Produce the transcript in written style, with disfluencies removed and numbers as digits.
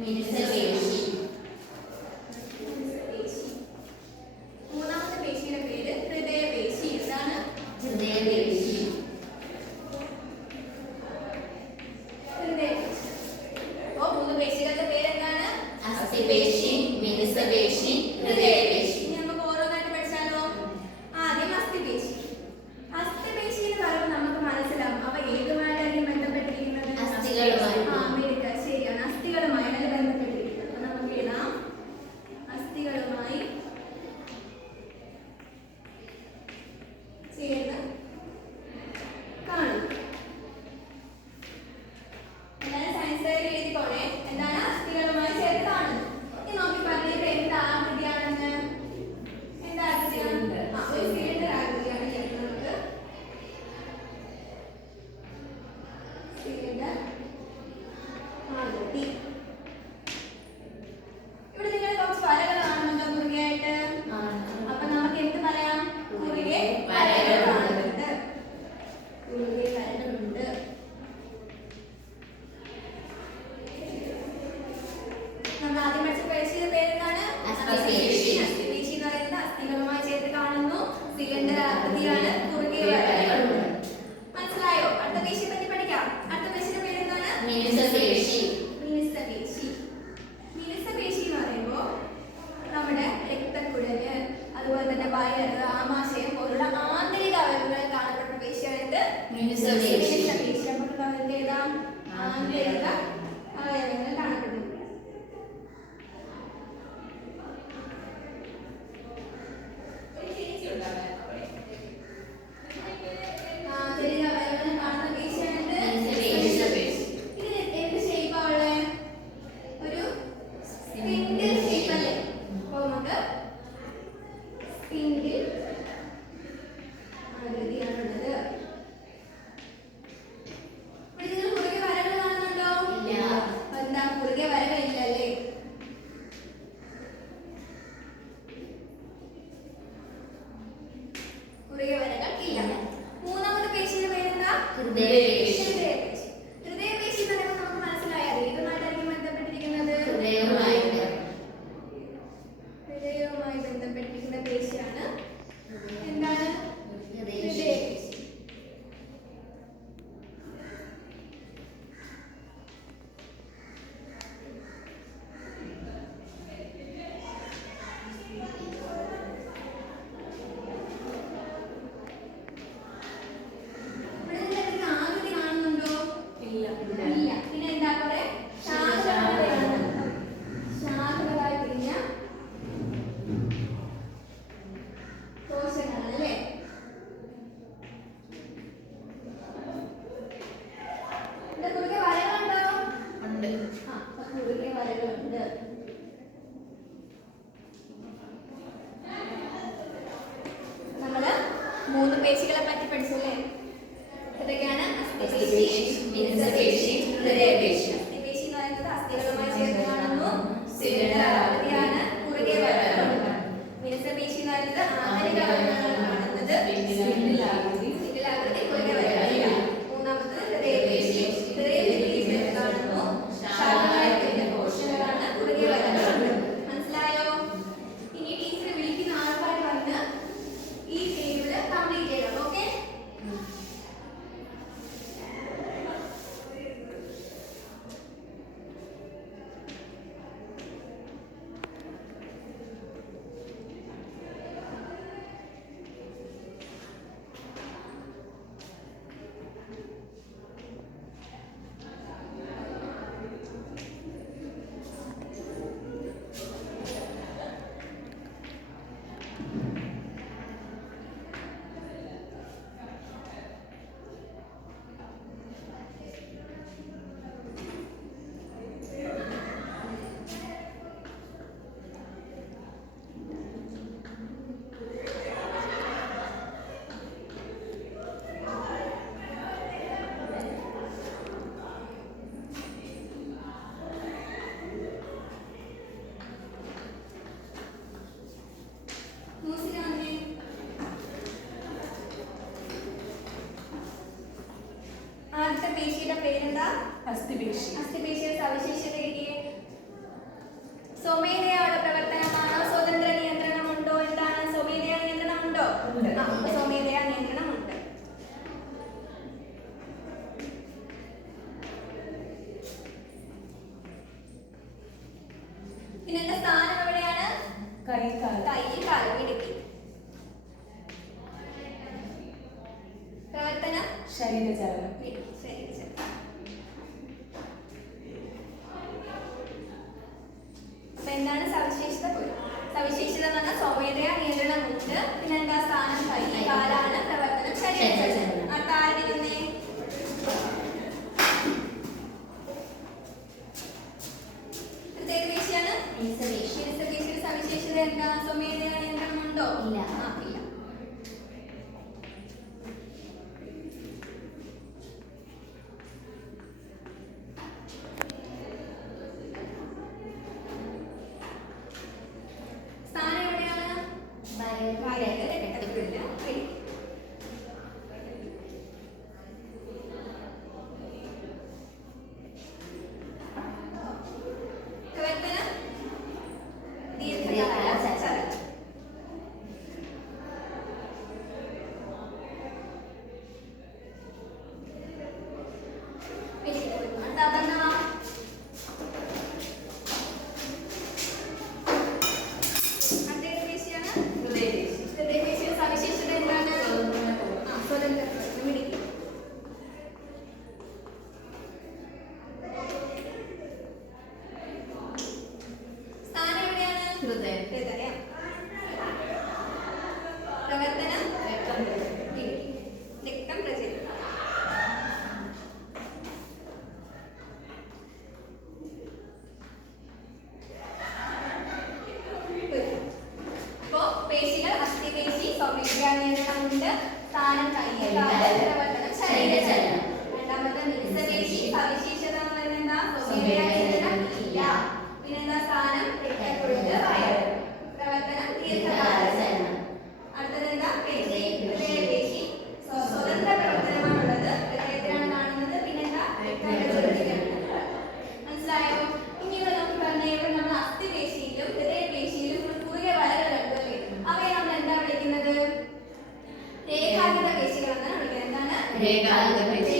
മിനുസപേശി. മൂന്നാമത്തെ പേശിയുടെ പേര് ഹൃദയപേശി. എന്താണ്? ഹൃദയപേശി. ഹൃദയപേശി. അപ്പോ മൂന്ന് പേശികളുടെ പേരെന്താണ്? അസ്ഥിപേശി, മിനുസപേശി, ഹൃദയപേശി. ഇനി നമുക്ക് ഓരോന്നായിട്ട് പഠിച്ചാലോ? ആദ്യം അസ്ഥിപേശി. അസ്ഥിപേശി എന്ന് പറയുമ്പോൾ നമുക്ക് മനസ്സിലാവും അവ ഏതുമായിട്ടായിരിക്കും ബന്ധപ്പെട്ടിരിക്കുന്നത്? അസ്ഥികളുമായി. മിടുക്ക്, ശരിയാണ്. അസ്ഥികളുമായാണ് ബന്ധപ്പെട്ടിരിക്കുന്നത്. അപ്പൊ നമുക്ക് എഴുതാം അസ്ഥികളുമായി ചേർന്ന് കാണും. എന്താണ് സയൻസ് എഴുതിക്കോണേ. എന്താണ് അസ്ഥികളുമായി ചേർത്ത് കാണുന്നത്? ഇനി നോക്കി പറഞ്ഞത് എന്ത് ആകൃതിയാണെന്ന്? എന്താ ആകൃതിയാണ്? ഒരു സിലിണ്ടർ ആകൃതിയാണ്. നമുക്ക് സിലിണ്ടർ ആകൃതി. ഇവിടെ നിങ്ങൾ കുറച്ച് വരകൾ കാണുന്നുണ്ടോ കുറുകെയായിട്ട്? അപ്പൊ നമുക്ക് എന്ത് പറയാം? കുറുകെ വരകൾ കാണുന്നുണ്ട്. കുറുകെ വരകളുണ്ട്. നമ്മൾ ആദ്യം പഠിച്ച പേശിയുടെ പേരെന്താണ്? അസ്ഥിപേശി. അസ്ഥിപേശി എന്ന് പറയുന്നത് അസ്ഥികളുമായി ചേർത്ത് കാണുന്നു. സിലിണ്ടർ ആകൃതിയാണ്. കുറുകെ വരകളുണ്ട്. മനസ്സിലായോ? അടുത്ത പേശിയെ പറ്റി പഠിക്കാം. അടുത്ത പേശിയുടെ പേരെന്താണ്? മിനുസപേശി. മിനുസപേശി. മിനുസപേശി എന്ന് പറയുമ്പോൾ നമ്മുടെ രക്തക്കുഴല്, അതുപോലെ തന്നെ വയറ്, ആമാശയം പോലുള്ള ആന്തരിക അവയവങ്ങളിൽ കാണപ്പെടുന്ന പേശിയായിട്ട് മിനുസപേശി. മിനുസപേശി. അപ്പോൾ നമുക്ക് എഴുതാം ആന്തരിക അവയവങ്ങളിൽ കാണപ്പെടുന്നു. ആന്തരിക അവയവങ്ങളിൽ കാണുന്ന പേശിയായിട്ട് മിനുസപേശി. ഇതിന് എന്ത് ഷേപ്പാ ഉള്ളത്? ഒരു സ്പിൻഡിൽ ഷേപ്പ് അല്ലേ? അപ്പോൾ നമുക്ക് സ്പിൻഡിൽ ആകൃതിയാണുള്ളത്. ഇവിടെ നിങ്ങൾ കുറുകെ വരകൾ കാണുന്നുണ്ടോ? ഇല്ല. എന്താ കുറുകെ വരകളില്ലല്ലേ? കുറുകെ വരകൾ ഇല്ല. മൂന്നാമത്തെ പേശിയുടെ പേരെന്താ? ഹൃദയപേശി. ഹൃദയപേശി. ഹൃദയപേശി എന്ന് പറയുമ്പോൾ നമുക്ക് മനസ്സിലായോ ഏതുമായിട്ടായിരിക്കും ബന്ധപ്പെട്ടിരിക്കുന്നത്? ഹൃദയവുമായിട്ട്. ഹൃദയവുമായി ബന്ധപ്പെട്ടിരിക്കുന്ന പേശിയാണ് എന്താണ്? ഹൃദയപേശി. ഹൃദയപേശി. ഇവിടെ നിങ്ങൾക്ക് ആകൃതി കാണുന്നുണ്ടോ? ഇല്ല. ഇല്ല. പിന്നെ എന്താ കുറെ ശാഖകളാണ്. ശാഖകളായി പിരിഞ്ഞ കോശങ്ങളാണ് അല്ലേ? ഇവിടെ കുറുകെ വരകളുണ്ടോ? ഉണ്ട്. അപ്പൊ കുറുകെ വരകളുണ്ട്. നമ്മള് മൂന്ന് പേശികളെ പറ്റി പഠിച്ചല്ലേ? ഇതൊക്കെയാണ് അസ്ഥിപേശി, മിനുസപേശി, ഹൃദയപേശി. അസ്ഥിപേശി എന്ന് പറയുന്നത് അസ്ഥികളുമായി ചേർന്ന് കാണുന്നു. സിലിണ്ടർ ആകൃതിയാണ്. കുറുകെ വരകളുണ്ട്. മിനുസപേശി എന്ന് പറയുന്നത് ആന്തരിക അവയവങ്ങളാണ് കാണുന്നത്. സ്പിൻഡിൽ ആകൃതി. സ്പിൻഡിൽ ആകൃതി, കുറുകെ വരകളില്ല. മൂന്നാമത്തത് ഹൃദയപേശി. ഹൃദയപേശി ചേർത്ത് കാണുന്നു. ശാഖകളായി പിരിഞ്ഞ കോശങ്ങളാണ്. കുറുകെ വരകളുണ്ട്. മനസ്സിലായോ? ഇനി ടീച്ചറെ വിളിക്കുന്ന ആൾക്കാർ വന്ന് ഈ ടേബിള് കംപ്ലീറ്റ് ചെയ്യണം. ഓക്കെ? ശരീരചലനം. ശരി ശരി. അപ്പൊ എന്താണ് സവിശേഷത? സവിശേഷത എന്ന് പറഞ്ഞാൽ സ്വമേധയാ നിയന്ത്രണമുണ്ട്, പിന്നെന്താ സ്ഥാനം കൈ, കാലാണ്, പ്രവർത്തനം ശരീരചലനം. അടുത്ത ആരെടുക്കുന്നേ? ഹൃദയപേശിയാണ്. ഹൃദയപേശിയുടെ സവിശേഷത എന്താ? സ്വമേധയാ നിയന്ത്രണമുണ്ടോ? ഇല്ല. ഇല്ല. സ്ഥാനം എവിടെയാണ്? വയറ്, രക്തക്കുഴല്, പിടി. പ്രവർത്തനം ദീർഘകാല ചലനം. ഹൃദയപേശിയുടെ സവിശേഷത എന്താണ്? സ്വതന്ത്ര മിടിക്കും. സ്ഥാനം എവിടെയാണ്? ഹൃദയം. ഹൃദയം. പ്രവർത്തനം പിടിക്കും. രക്തം പ്രചരിക്കും. അപ്പോ പേശികൾ അസ്ഥിപേശി, സ്വമേധയാ നിയന്ത്രണമുണ്ട്, സ്ഥാനം കൈ, കാല്, പ്രവർത്തനം ശരീരചലനം. രണ്ടാമത്തെ മിനുസപേശി, സവിശേഷത എന്ന് പറയുന്നത് എന്താ? സ്വമേധയാ നിയന്ത്രണം ഇല്ല, പിന്നെന്താ സ്ഥാനം രക്തക്കുഴല്, വയറ്, പ്രവർത്തനം ദീർഘകാല ചലനം. അടുത്തത് എന്താ? പേശി, ഹൃദയപേശി, സ്വതന്ത്ര പ്രവർത്തനമാണുള്ളത്, ഹൃദയത്തിലാണ് കാണുന്നത്, പിന്നെന്താ രക്തം പ്രചരിപ്പിക്കുന്നത്. മനസ്സിലായോ? ഇനി ഇവിടെ നമുക്ക് പറഞ്ഞ ഇവിടെ നമ്മൾ അസ്ഥിപേശിയിലും ഹൃദയപേശിയിലും കുറുകെ വലകൾ കണ്ടല്ലേ, അവയെ നമ്മൾ എന്താ വിളിക്കുന്നത്? രേഖാഗത പേശികൾ എന്നാണ് വിളിക്കുന്നത്. എന്താണ്? രേഖാഗത പേശി.